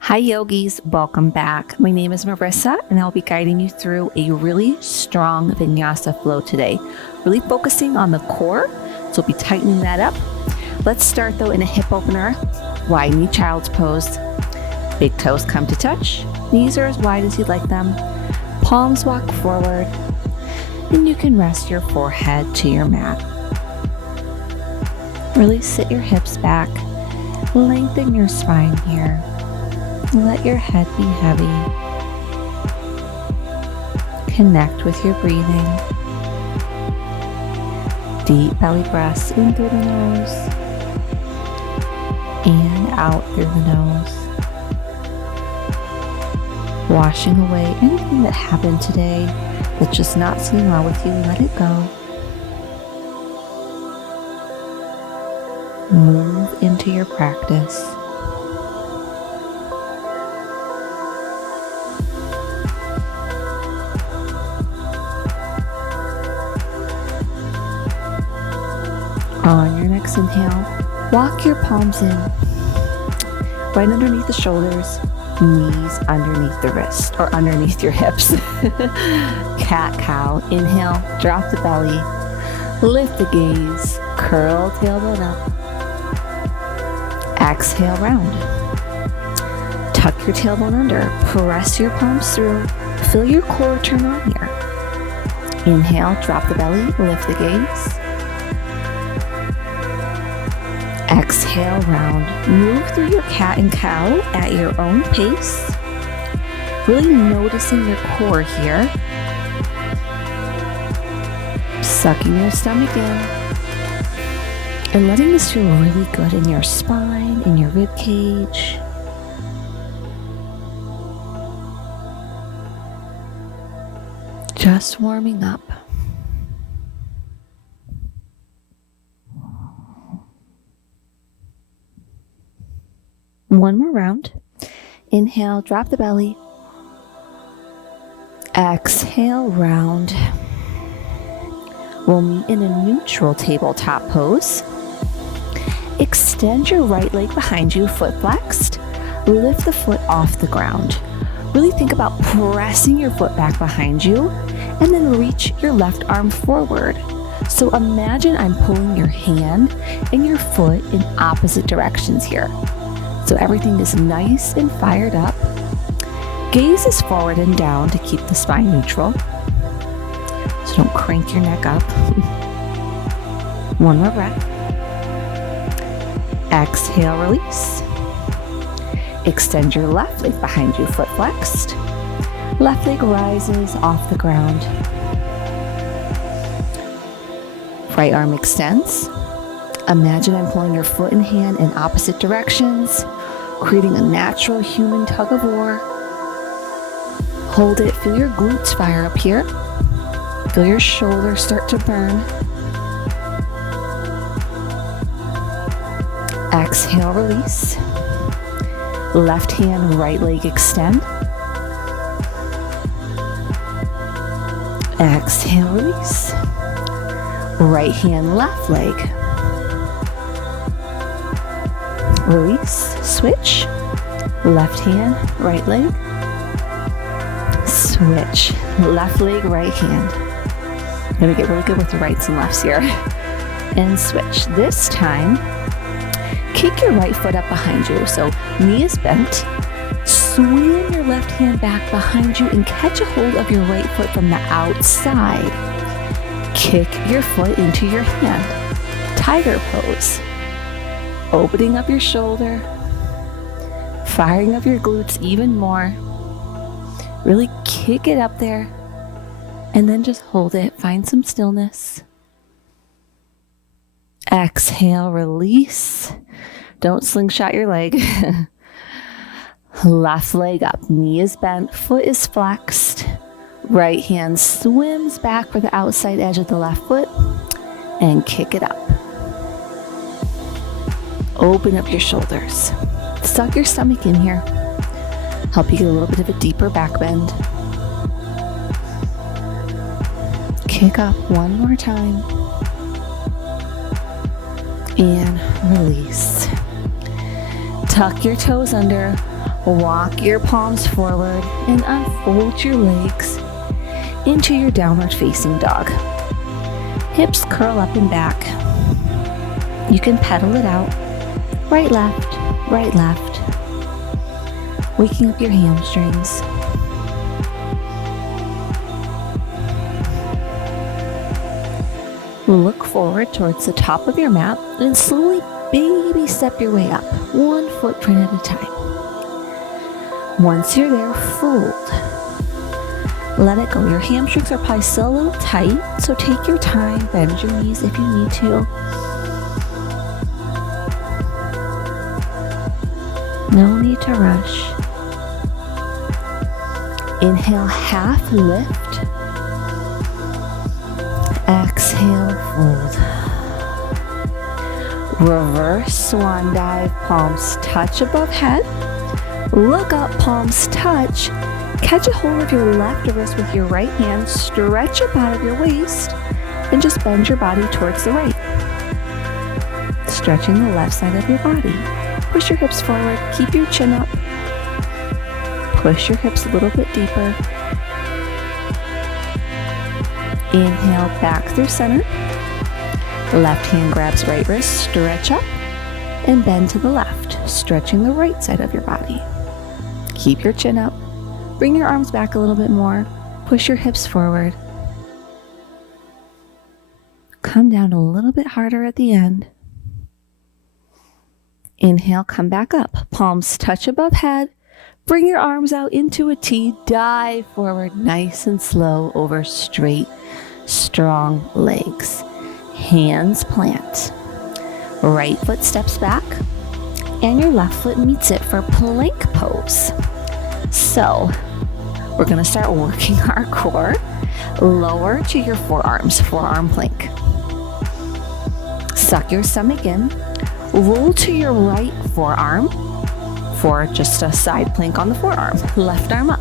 Hi yogis, welcome back. My name is Marissa and I'll be guiding you through a really strong Vinyasa flow today. Really focusing on the core, so we'll be tightening that up. Let's start though in a hip opener. Wide knee child's pose. Big toes come to touch. Knees are as wide as you'd like them. Palms walk forward. And you can rest your forehead to your mat. Really sit your hips back. Lengthen your spine here. Let your head be heavy. Connect with your breathing. Deep belly breaths in through the nose and out through the nose. Washing away anything that happened today that's just not sitting well with you, let it go. Move into your practice. On your next inhale, walk your palms in, right underneath the shoulders, knees underneath the wrist, or underneath your hips. Cat-cow, inhale, drop the belly, lift the gaze, curl tailbone up. Exhale, round. Tuck your tailbone under, press your palms through, feel your core turn on here. Inhale, drop the belly, lift the gaze. Exhale, round. Move through your cat and cow at your own pace. Really noticing your core here. Sucking your stomach in. And letting this feel really good in your spine, in your rib cage. Just warming up. One more round. Inhale, drop the belly. Exhale, round. We'll meet in a neutral tabletop pose. Extend your right leg behind you, foot flexed. Lift the foot off the ground. Really think about pressing your foot back behind you and then reach your left arm forward. So imagine I'm pulling your hand and your foot in opposite directions here. So everything is nice and fired up. Gaze is forward and down to keep the spine neutral. So don't crank your neck up. One more breath. Exhale, release. Extend your left leg behind you, foot flexed. Left leg rises off the ground. Right arm extends. Imagine I'm pulling your foot and hand in opposite directions, creating a natural human tug of war. Hold it, feel your glutes fire up here. Feel your shoulders start to burn. Exhale, release. Left hand, right leg extend. Exhale, release. Right hand, left leg. Release, switch, left hand, right leg, switch, left leg, right hand. I'm gonna get really good with the rights and lefts here. And switch. This time, kick your right foot up behind you. So knee is bent. Swing your left hand back behind you and catch a hold of your right foot from the outside. Kick your foot into your hand. Tiger pose. Opening up your shoulder, firing up your glutes even more. Really kick it up there and then just hold it. Find some stillness. Exhale, release. Don't slingshot your leg. Left leg up, knee is bent, foot is flexed. Right hand swims back for the outside edge of the left foot and kick it up. Open up your shoulders. Suck your stomach in here. Help you get a little bit of a deeper back bend. Kick up one more time. And release. Tuck your toes under. Walk your palms forward and unfold your legs into your downward facing dog. Hips curl up and back. You can pedal it out. Right, left, waking up your hamstrings. Look forward towards the top of your mat and slowly baby step your way up, one footprint at a time. Once you're there, fold. Let it go. Your hamstrings are probably still a little tight, so take your time, bend your knees if you need to. No need to rush. Inhale, half lift. Exhale, fold. Reverse swan dive, palms touch above head. Look up, palms touch. Catch a hold of your left wrist with your right hand. Stretch up out of your waist and just bend your body towards the right. Stretching the left side of your body. Push your hips forward, keep your chin up. Push your hips a little bit deeper. Inhale, back through center. Left hand grabs right wrist, stretch up and bend to the left, stretching the right side of your body. Keep your chin up. Bring your arms back a little bit more. Push your hips forward. Come down a little bit harder at the end. Inhale, come back up. Palms touch above head. Bring your arms out into a T. Dive forward nice and slow over straight, strong legs. Hands plant. Right foot steps back and your left foot meets it for plank pose. So we're going to start working our core. Lower to your forearms, forearm plank. Suck your stomach in. Roll to your right forearm for just a side plank on the forearm. Left arm up.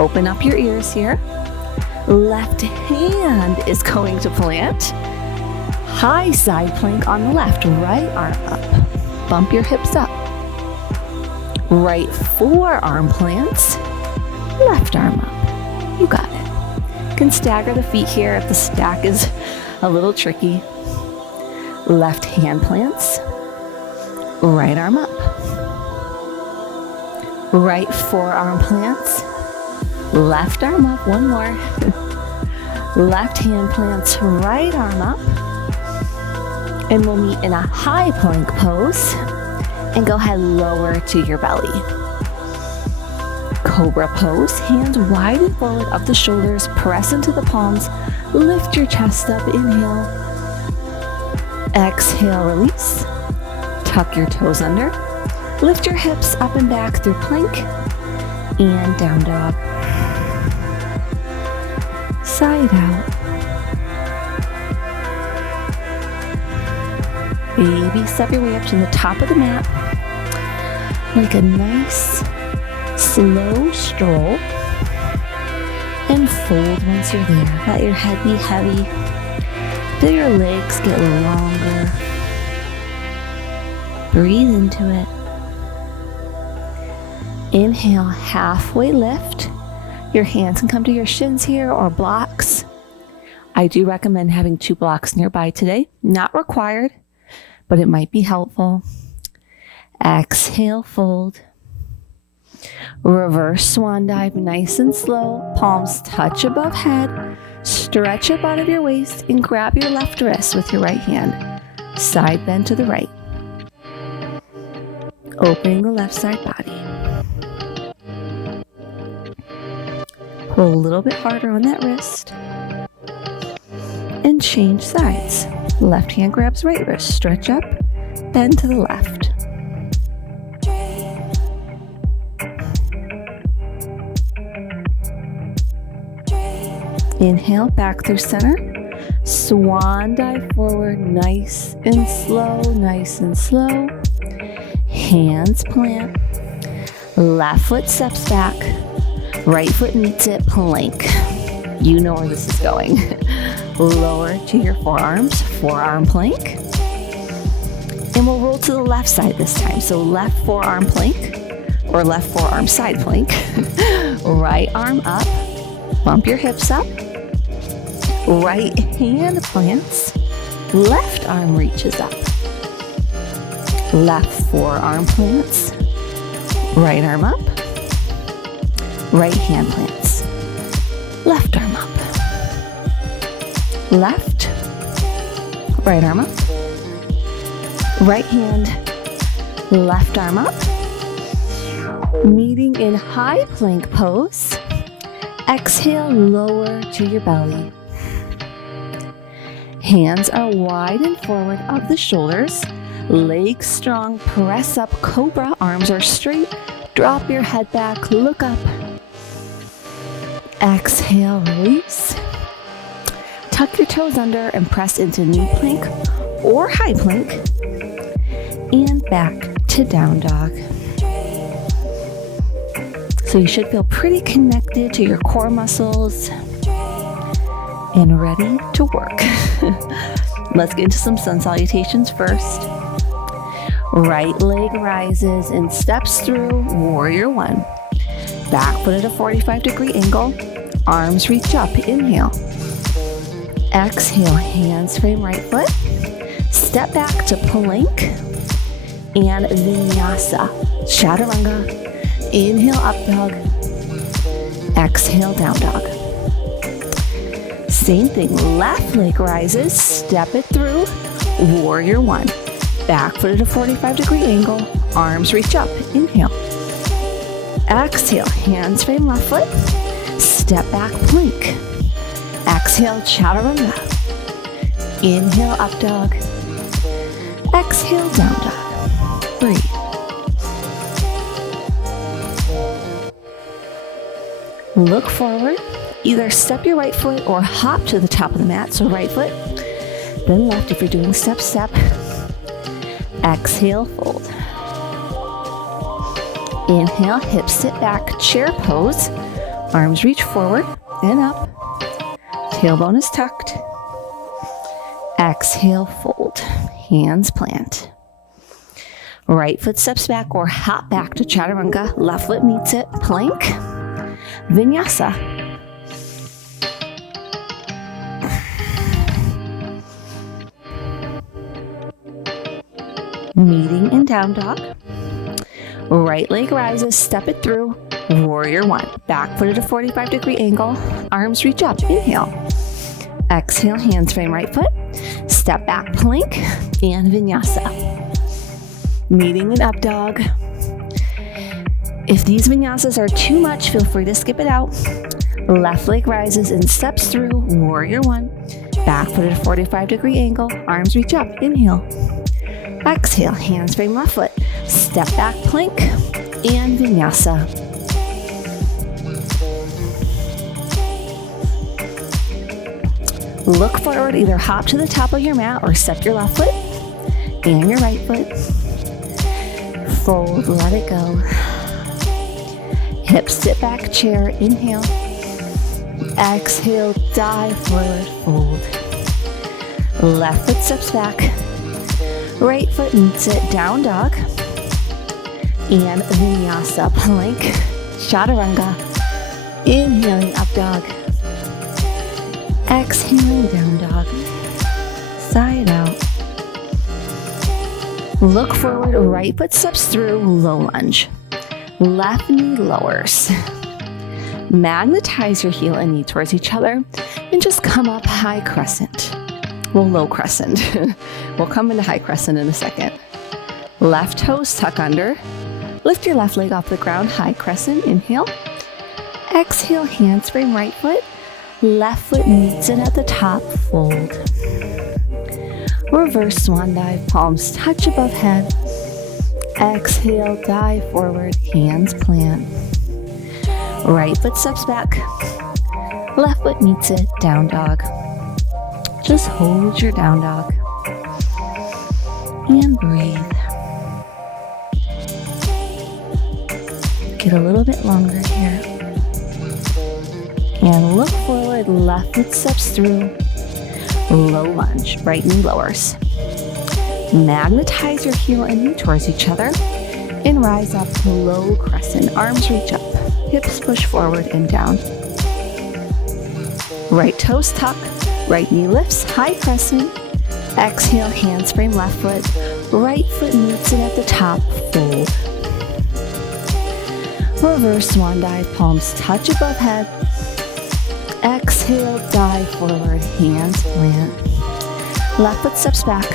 Open up your ears here. Left hand is going to plant. High side plank on the left. Right arm up. Bump your hips up. Right forearm plants. Left arm up. You got it. You can stagger the feet here if the stack is a little tricky. Left hand plants. Right arm up. Right forearm plants. Left arm up. One more. Left hand plants. Right arm up. And we'll meet in a high plank pose. And go ahead, lower to your belly. Cobra pose. Hands wide and forward up the shoulders. Press into the palms. Lift your chest up. Inhale. Exhale, release. Tuck your toes under. Lift your hips up and back through plank and down dog. Side out. Baby step your way up to the top of the mat. Like a nice slow stroll. And fold once you're there. Let your head be heavy. Feel your legs get longer. Breathe into it. Inhale, halfway lift. Your hands can come to your shins here or blocks. I do recommend having 2 blocks nearby today. Not required, but it might be helpful. Exhale, fold. Reverse swan dive, nice and slow. Palms touch above head. Stretch up out of your waist and grab your left wrist with your right hand. Side bend to the right. Opening the left side body. Pull a little bit harder on that wrist. And change sides. Left hand grabs right wrist. Stretch up, bend to the left. Inhale, back through center. Swan dive forward, nice and slow, nice and slow. Hands plant. Left foot steps back. Right foot meets it, plank. You know where this is going. Lower to your forearms, forearm plank. And we'll roll to the left side this time. So left forearm plank. or left forearm side plank. Right arm up, bump your hips up. Right hand plants, left arm reaches up. Left forearm plants, right arm up. Right hand plants, left arm up. Left, right arm up. Right hand, left arm up. Meeting in high plank pose. Exhale, lower to your belly. Hands are wide and forward of the shoulders. Legs strong, press up, cobra, arms are straight. Drop your head back, look up. Exhale, release. Tuck your toes under and press into knee plank or high plank. And back to down dog. So you should feel pretty connected to your core muscles and ready to work. Let's get into some sun salutations first. Right leg rises and steps through warrior one. Back foot at a 45-degree angle. Arms reach up. Inhale. Exhale, hands frame right foot. Step back to plank and vinyasa. Chaturanga. Inhale, up dog. Exhale, down dog. Same thing, left leg rises, step it through, warrior one. Back foot at a 45-degree angle, arms reach up, inhale. Exhale, hands frame left foot, step back, plank. Exhale, chaturanga. Inhale, up dog. Exhale, down dog. Breathe. Look forward, either step your right foot or hop to the top of the mat. So right foot, then left if you're doing step, step. Exhale, fold. Inhale, hips sit back, chair pose. Arms reach forward and up. Tailbone is tucked. Exhale, fold. Hands plant. Right foot steps back or hop back to chaturanga. Left foot meets it, plank. Vinyasa. Meeting in down dog. Right leg rises, step it through. Warrior one. Back foot at a 45-degree angle. Arms reach up. Inhale. Exhale, hands frame right foot. Step back, plank, and vinyasa. Meeting in up dog. If these vinyasas are too much, feel free to skip it out. Left leg rises and steps through, warrior one. Back foot at a 45-degree angle, arms reach up, inhale. Exhale, hands frame left foot. Step back, plank, and vinyasa. Look forward, either hop to the top of your mat or step your left foot and your right foot. Fold, let it go. Hips sit back, chair, inhale. Exhale, dive forward, fold. Left foot steps back. Right foot meets it, down dog. And vinyasa, plank, chaturanga. Inhaling, up dog. Exhaling, down dog. Side out. Look forward, right foot steps through, low lunge. Left knee lowers. Magnetize your heel and knee towards each other and just come up high crescent. Well, low crescent. We'll come into high crescent in a second. Left toes tuck under. Lift your left leg off the ground, high crescent, inhale. Exhale, hands frame right foot. Left foot meets it at the top, fold. Reverse swan dive, palms touch above head. Exhale, dive forward, hands plant. Right foot steps back. Left foot meets it, down dog. Just hold your down dog. And breathe. Get a little bit longer here. And look forward, left foot steps through. Low lunge, right knee lowers. Magnetize your heel and knee towards each other And rise up, low crescent. Arms reach up, hips push forward and down. Right toes tuck, right knee lifts, high crescent. Exhale, hands frame left foot. Right foot meets it at the top, fold. Reverse swan dive, palms touch above head. Exhale, dive forward, hands plant. Left foot steps back.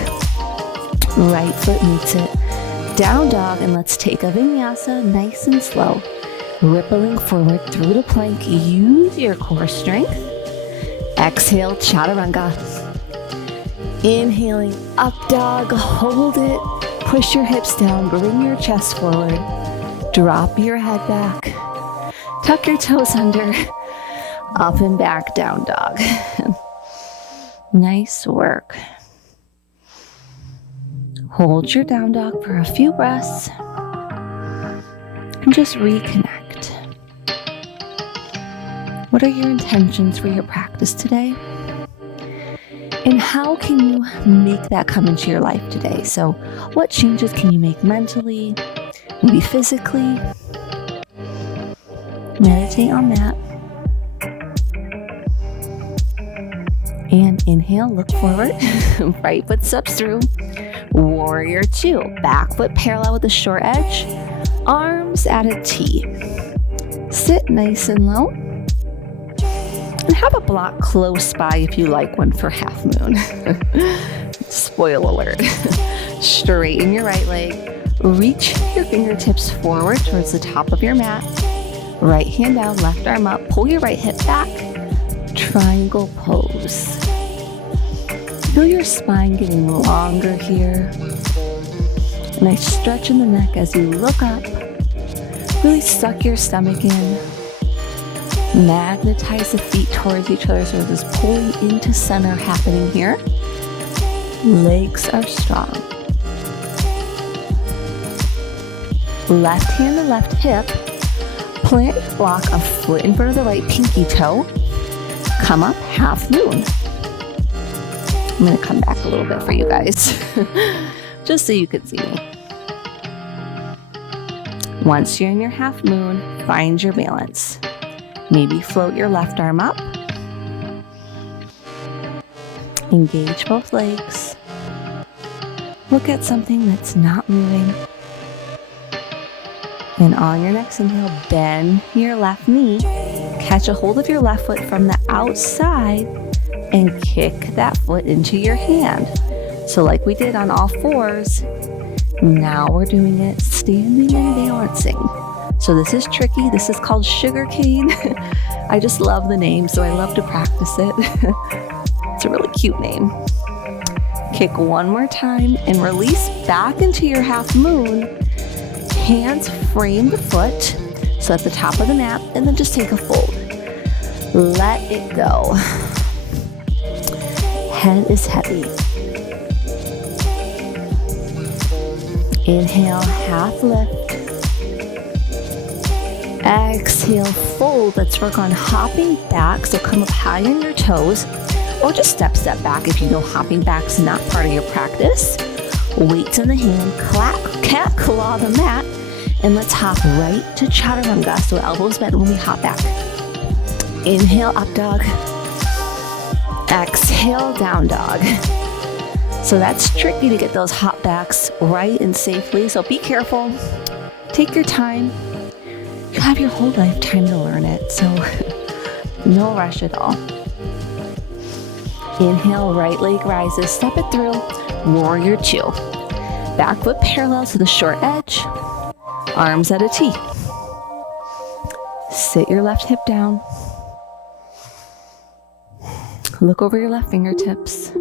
Right foot meets it. Down dog, and let's take a vinyasa, nice and slow. Rippling forward through the plank, use your core strength. Exhale, chaturanga. Inhaling, up dog, hold it. Push your hips down, bring your chest forward. Drop your head back. Tuck your toes under. Up and back, down dog. Nice work. Hold your down dog for a few breaths and just reconnect. What are your intentions for your practice today? And how can you make that come into your life today? So what changes can you make mentally, maybe physically? Meditate on that. And inhale, look forward. Right foot steps through. Warrior two. Back foot parallel with the short edge. Arms at a T. Sit nice and low. And have a block close by if you like one for half moon. Spoil alert. Straighten your right leg. Reach your fingertips forward towards the top of your mat. Right hand down, left arm up. Pull your right hip back. Triangle pose. Feel your spine getting longer here. Nice stretch in the neck as you look up. Really suck your stomach in. Magnetize the feet towards each other so there's pulling into center happening here. Legs are strong. Left hand to left hip. Plant your block, a foot in front of the right pinky toe. Come up, half moon. I'm going to come back a little bit for you guys, just so you can see me. Once you're in your half moon, find your balance. Maybe float your left arm up. Engage both legs. Look at something that's not moving. And on your next inhale, bend your left knee. Catch a hold of your left foot from the outside and kick that foot into your hand. So like we did on all fours, now we're doing it standing and balancing. So this is tricky. This is called sugar cane. I just love the name, so I love to practice it. It's a really cute name. Kick one more time and release back into your half moon. Hands frame the foot, so at the top of the mat, and then just take a fold. Let it go. Head is heavy. Inhale, half lift. Exhale, fold. Let's work on hopping back, so come up high on your toes, or just step back if you know hopping back's not part of your practice. Weights in the hand, cat claw the mat, and let's hop right to chaturanga, so elbows bent when we hop back. Inhale, up dog. Exhale, down dog. So that's tricky to get those hop backs right and safely, so be careful. Take your time. You have your whole lifetime to learn it, so no rush at all. Inhale, right leg rises, step it through. Warrior two. Back foot parallel to the short edge. Arms at a T. Sit your left hip down. Look over your left fingertips.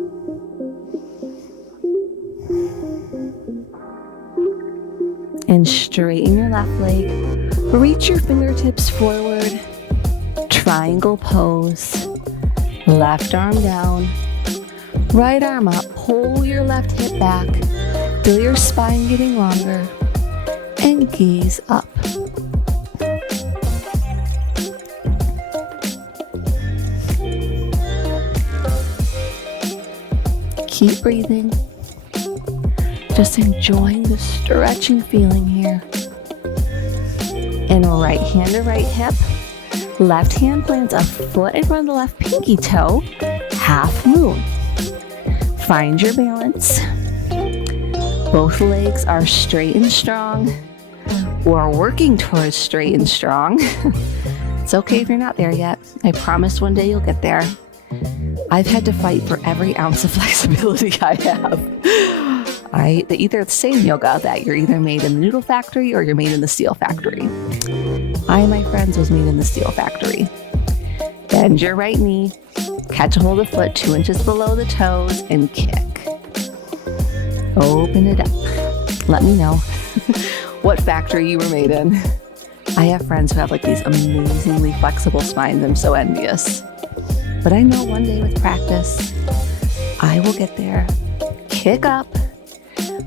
And straighten your left leg. Reach your fingertips forward. Triangle pose. Left arm down. Right arm up. Pull your left hip back. Feel your spine getting longer. And gaze up. Keep breathing. Just enjoying the stretching feeling here. And right hand to right hip. Left hand plants a foot in front of the left pinky toe. Half moon. Find your balance. Both legs are straight and strong. We're working towards straight and strong. It's okay if you're not there yet. I promise one day you'll get there. I've had to fight for every ounce of flexibility I have. Either it's saying yoga that you're either made in the noodle factory or you're made in the steel factory. I, my friends, was made in the steel factory. Bend your right knee, catch a hold of the foot 2 inches below the toes, and kick. Open it up. Let me know what factory you were made in. I have friends who have like these amazingly flexible spines. I'm so envious. But I know one day with practice, I will get there. Kick up,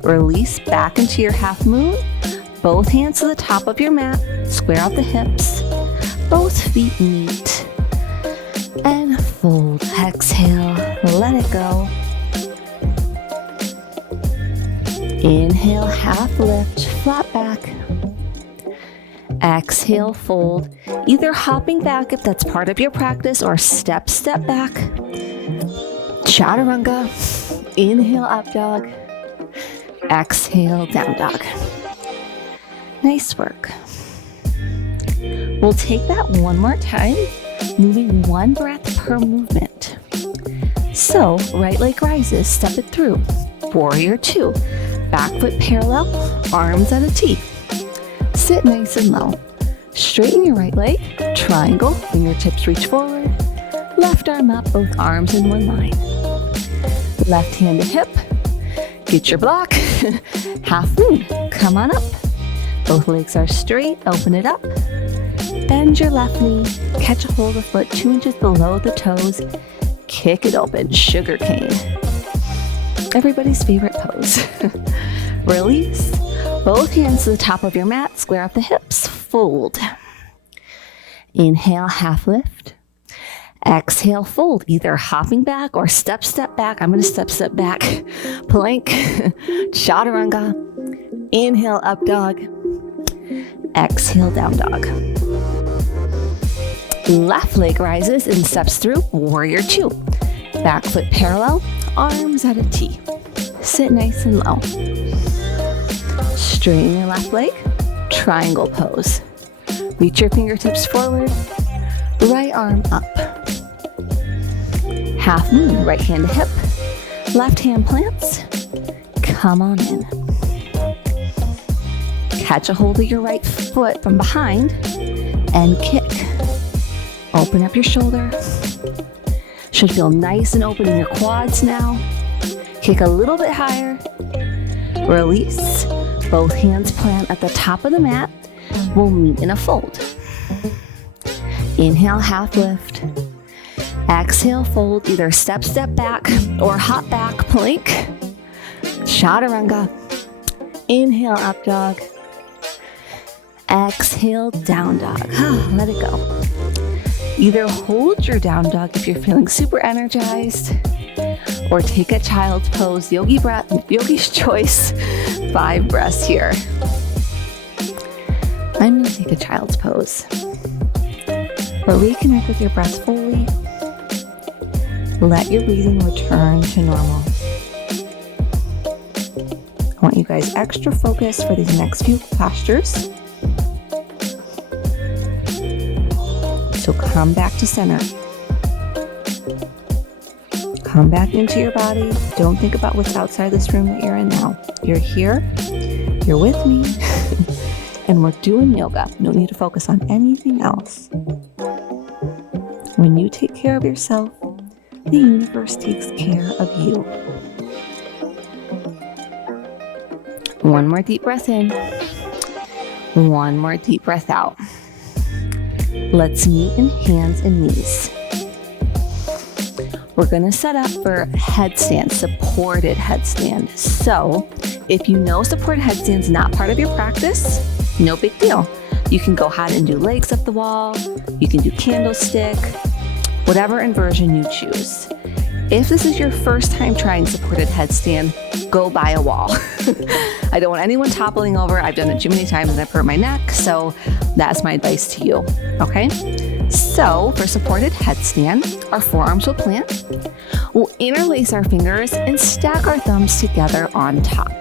release back into your half moon, both hands to the top of your mat, square out the hips, both feet meet, and fold. Exhale, let it go. Inhale, half lift, flat back. Exhale, fold, either hopping back if that's part of your practice or step back. Chaturanga. Inhale, up dog. Exhale, down dog. Nice work. We'll take that one more time, moving 1 breath per movement. So, right leg rises, step it through. Warrior 2. Back foot parallel, arms at a T. Sit nice and low. Straighten your right leg, triangle, fingertips reach forward. Left arm up, both arms in one line. Left hand to hip. Get your block. Half moon, come on up. Both legs are straight, open it up. Bend your left knee, catch a hold of the foot 2 inches below the toes. Kick it open, sugar cane. Everybody's favorite pose. Release. Both hands to the top of your mat, square up the hips, fold. Inhale, half lift. Exhale, fold, either hopping back or step back. I'm gonna step back. Plank, chaturanga. Inhale, up dog. Exhale, down dog. Left leg rises and steps through, warrior 2. Back foot parallel, arms at a T. Sit nice and low. Straighten your left leg, triangle pose. Reach your fingertips forward, right arm up. Half moon, right hand to hip, left hand plants. Come on in. Catch a hold of your right foot from behind and kick. Open up your shoulder. Should feel nice and open in your quads now. Kick a little bit higher. Release. Both hands plant at the top of the mat. We'll meet in a fold. Inhale, half lift. Exhale, fold, either step back or hop back, plank. Chaturanga. Inhale, up dog. Exhale, down dog. Let it go. Either hold your down dog if you're feeling super energized, or take a child's pose, yogi's choice, 5 breaths here. I'm going to take a child's pose. But reconnect with your breath fully. Let your breathing return to normal. I want you guys extra focused for these next few postures. So come back to center. Come back into your body. Don't think about what's outside this room that you're in now. You're here. You're with me. And we're doing yoga. No need to focus on anything else. When you take care of yourself, the universe takes care of you. One more deep breath in. One more deep breath out. Let's meet in hands and knees. We're going to set up for headstand, supported headstand. So if you know supported headstand's not part of your practice, no big deal. You can go ahead and do legs up the wall. You can do candlestick, whatever inversion you choose. If this is your first time trying supported headstand, go buy a wall. I don't want anyone toppling over. I've done it too many times and I've hurt my neck. So that's my advice to you. Okay. So for supported headstand, our forearms will plant. We'll interlace our fingers and stack our thumbs together on top.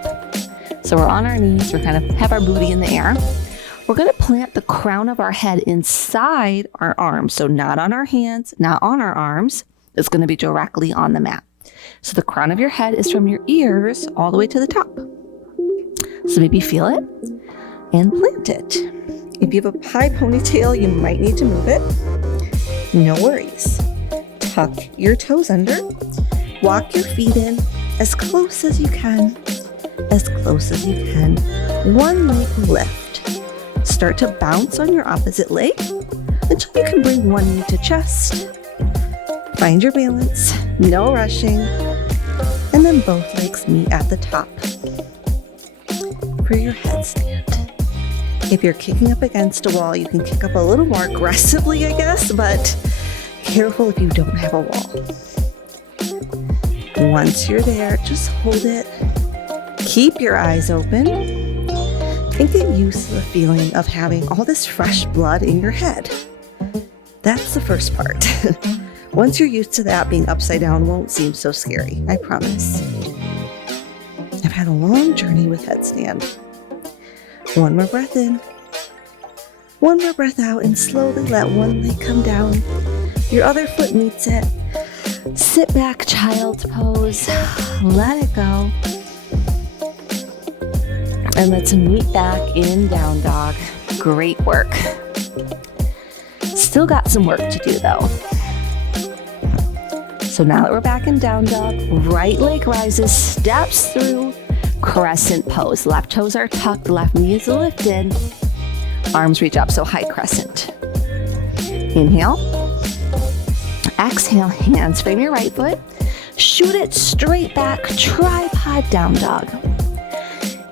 So we're on our knees. We're kind of have our booty in the air. We're going to plant the crown of our head inside our arms. So not on our hands, not on our arms. It's going to be directly on the mat. So the crown of your head is from your ears all the way to the top. So maybe feel it and plant it. If you have a high ponytail, you might need to move it. No worries. Tuck your toes under. Walk your feet in as close as you can. As close as you can. One leg lift. Start to bounce on your opposite leg until you can bring one knee to chest. Find your balance, no rushing, and then both legs meet at the top for your headstand. If you're kicking up against a wall, you can kick up a little more aggressively, I guess, but careful if you don't have a wall. Once you're there, just hold it. Keep your eyes open and get used to the feeling of having all this fresh blood in your head. That's the first part. Once you're used to that, being upside down won't seem so scary, I promise. I've had a long journey with headstand. One more breath in. One more breath out, and slowly let one leg come down. Your other foot meets it. Sit back, child's pose. Let it go. And let's meet back in down dog. Great work. Still got some work to do though. So now that we're back in down dog, right leg rises, steps through crescent pose. Left toes are tucked, left knee is lifted. Arms reach up, so high crescent. Inhale. Exhale, hands frame your right foot. Shoot it straight back, tripod down dog.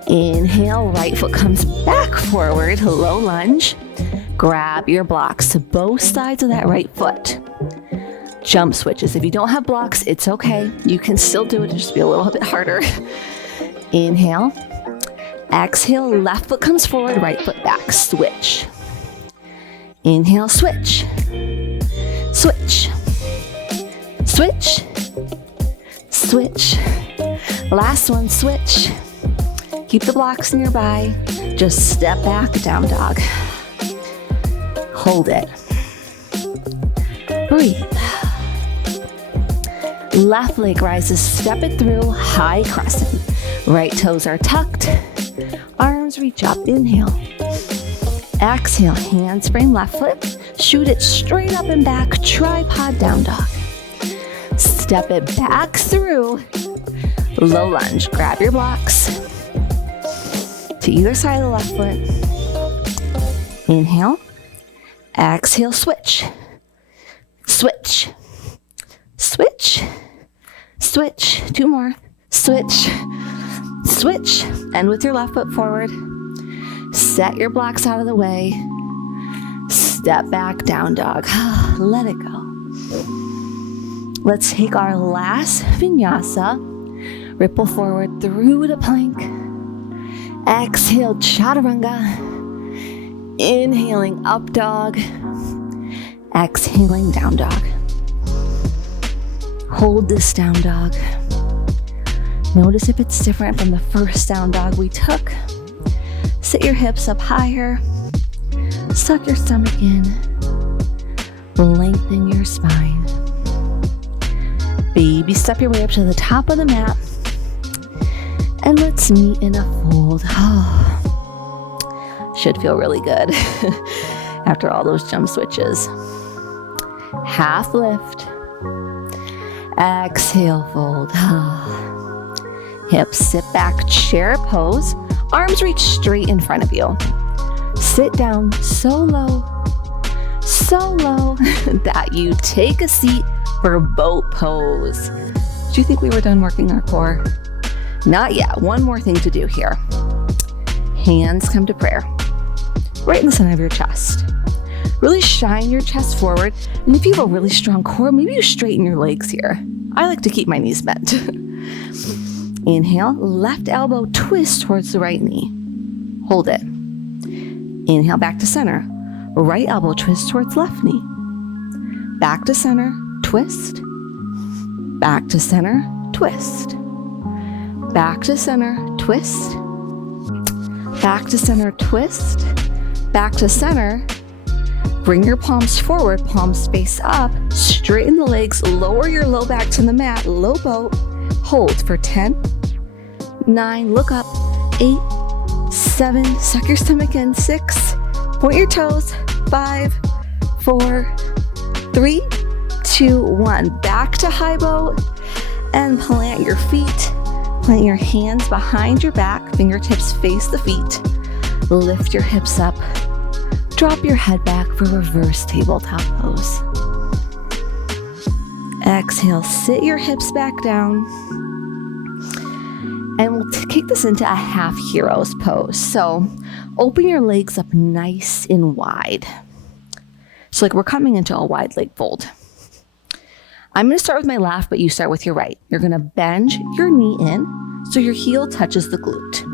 Inhale, right foot comes back forward, low lunge. Grab your blocks to both sides of that right foot. Jump switches. If you don't have blocks, it's okay. You can still do it, it'll just be a little bit harder. Inhale. Exhale, left foot comes forward, right foot back. Switch. Inhale, switch. Switch. Switch. Switch. Last one, switch. Keep the blocks nearby. Just step back, down dog. Hold it. Breathe. Left leg rises, step it through, high crescent. Right toes are tucked. Arms reach up, inhale. Exhale, hands frame left foot. Shoot it straight up and back, tripod down dog. Step it back through. Low lunge, grab your blocks. To either side of the left foot. Inhale. Exhale, switch. Switch. Switch. Switch. Two more. Switch. Switch. And with your left foot forward, set your blocks out of the way. Step back, down dog. Let it go. Let's take our last vinyasa. Ripple forward through the plank. Exhale, chaturanga. Inhaling up dog. Exhaling down dog. Hold this down dog. Notice if it's different from the first down dog we took. Sit your hips up higher. Suck your stomach in. Lengthen your spine. Baby step your way up to the top of the mat. And let's meet in a fold. Should feel really good after all those jump switches. Half lift. Exhale, fold. Hips sit back, chair pose. Arms reach straight in front of you. Sit down so low that you take a seat for boat pose. Do you think we were done working our core? Not yet. One more thing to do here. Hands come to prayer. Right in the center of your chest. Really shine your chest forward. And if you have a really strong core, maybe you straighten your legs here. I like to keep my knees bent. Inhale, left elbow twist towards the right knee. Hold it. Inhale, back to center. Right elbow twist towards left knee. Back to center, twist. Back to center, twist. Back to center, twist. Back to center, twist. Back to center. Bring your palms forward, palms face up. Straighten the legs, lower your low back to the mat, low boat. Hold for 10, 9, look up, 8, 7, suck your stomach in, 6, point your toes, 5, 4, 3, 2, 1. Back to high boat and plant your feet. Plant your hands behind your back, fingertips face the feet. Lift your hips up. Drop your head back for reverse tabletop pose. Exhale, sit your hips back down. And we'll kick this into a half heroes pose. So open your legs up nice and wide. So like we're coming into a wide leg fold. I'm going to start with my left, but you start with your right. You're going to bend your knee in so your heel touches the glute.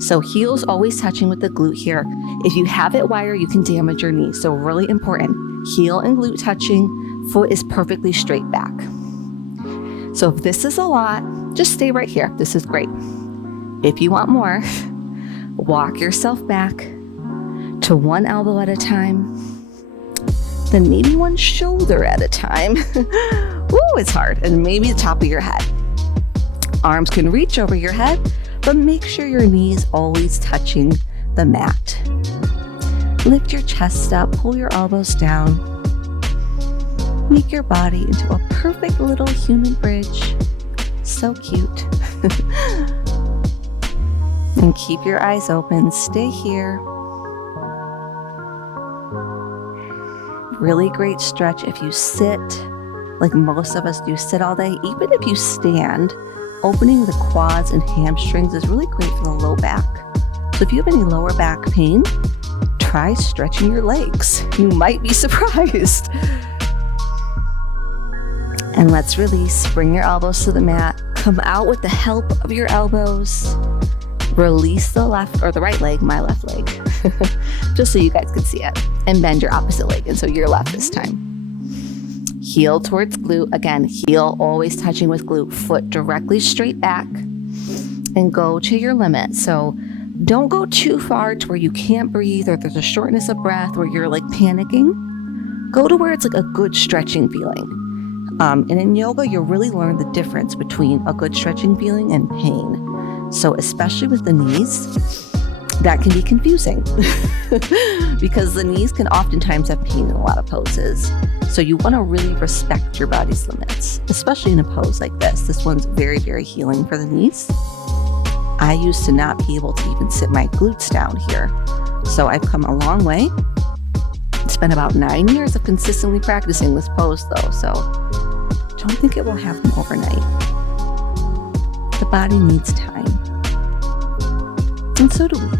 So heel's always touching with the glute here. If you have it wider, you can damage your knee. So really important, heel and glute touching, foot is perfectly straight back. So if this is a lot, just stay right here. This is great. If you want more, walk yourself back to one elbow at a time, then maybe one shoulder at a time. Woo, it's hard. And maybe the top of your head. Arms can reach over your head, but make sure your knee is always touching the mat. Lift your chest up, pull your elbows down. Make your body into a perfect little human bridge. So cute. And keep your eyes open. Stay here. Really great stretch if you sit, like most of us do, sit all day. Even if you stand, opening the quads and hamstrings is really great for the low back. So if you have any lower back pain, try stretching your legs. You might be surprised. And let's release. Bring your elbows to the mat. Come out with the help of your elbows. Release the left or the right leg, my left leg, just so you guys can see it. And bend your opposite leg, and so your left this time. Heel towards glute. Again, heel always touching with glute. Foot directly straight back. And go to your limit. So don't go too far to where you can't breathe or there's a shortness of breath where you're like panicking. Go to where it's like a good stretching feeling. And in yoga, you'll really learn the difference between a good stretching feeling and pain. So especially with the knees, that can be confusing because the knees can oftentimes have pain in a lot of poses. So you want to really respect your body's limits, especially in a pose like this. This one's very, very healing for the knees. I used to not be able to even sit my glutes down here. So I've come a long way. It's been about 9 years of consistently practicing this pose though. So don't think it will happen overnight. The body needs time. And so do we.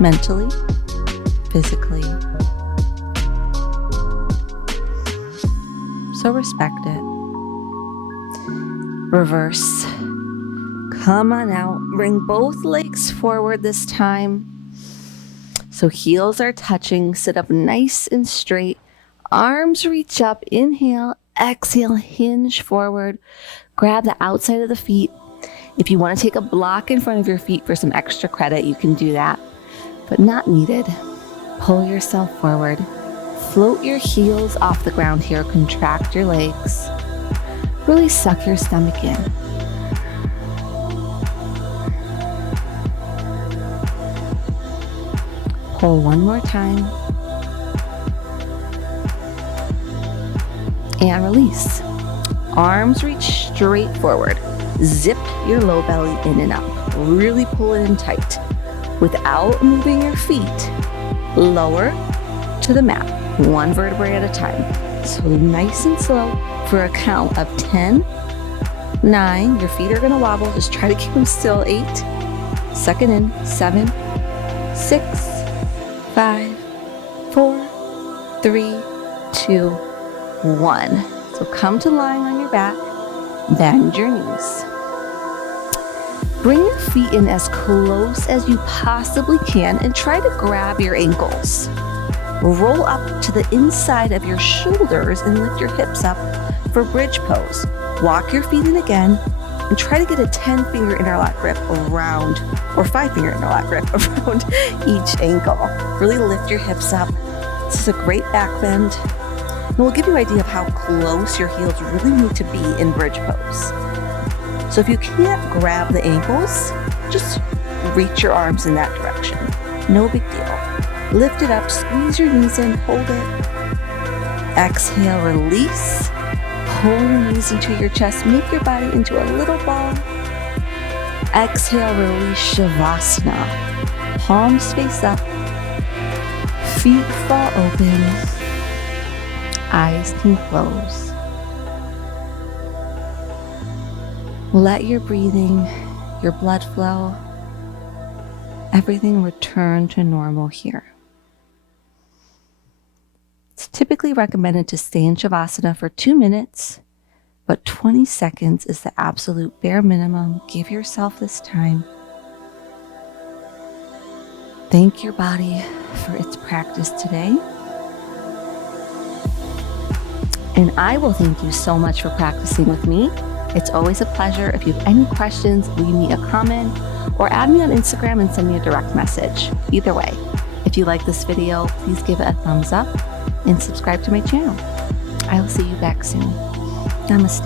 Mentally, physically. So respect it. Reverse. Come on out. Bring both legs forward this time. So heels are touching. Sit up nice and straight. Arms reach up. Inhale. Exhale. Hinge forward. Grab the outside of the feet. If you want to take a block in front of your feet for some extra credit, you can do that, but not needed. Pull yourself forward. Float your heels off the ground here. Contract your legs. Really suck your stomach in. Pull one more time. And release. Arms reach straight forward. Zip your low belly in and up. Really pull it in tight. Without moving your feet, lower to the mat, one vertebrae at a time. So nice and slow for a count of 10, 9. Your feet are going to wobble. Just try to keep them still. 8. Second in. 7, 6, 5, 4, 3, 2, 1. So come to lying on your back. Bend your knees. Bring your feet in as close as you possibly can and try to grab your ankles. Roll up to the inside of your shoulders and lift your hips up for bridge pose. Walk your feet in again and try to get a 10-finger interlock grip around, or 5-finger interlock grip around each ankle. Really lift your hips up. This is a great back bend. And we'll give you an idea of how close your heels really need to be in bridge pose. So if you can't grab the ankles, just reach your arms in that direction. No big deal. Lift it up, squeeze your knees in, hold it. Exhale, release. Pull your knees into your chest, make your body into a little ball. Exhale, release, Shavasana. Palms face up, feet fall open, eyes can close. Let your breathing, your blood flow, everything return to normal here. It's typically recommended to stay in Shavasana for 2 minutes, but 20 seconds is the absolute bare minimum. Give yourself this time. Thank your body for its practice today. And I will thank you so much for practicing with me. It's always a pleasure. If you have any questions, leave me a comment or add me on Instagram and send me a direct message. Either way, if you like this video, please give it a thumbs up and subscribe to my channel. I will see you back soon. Namaste.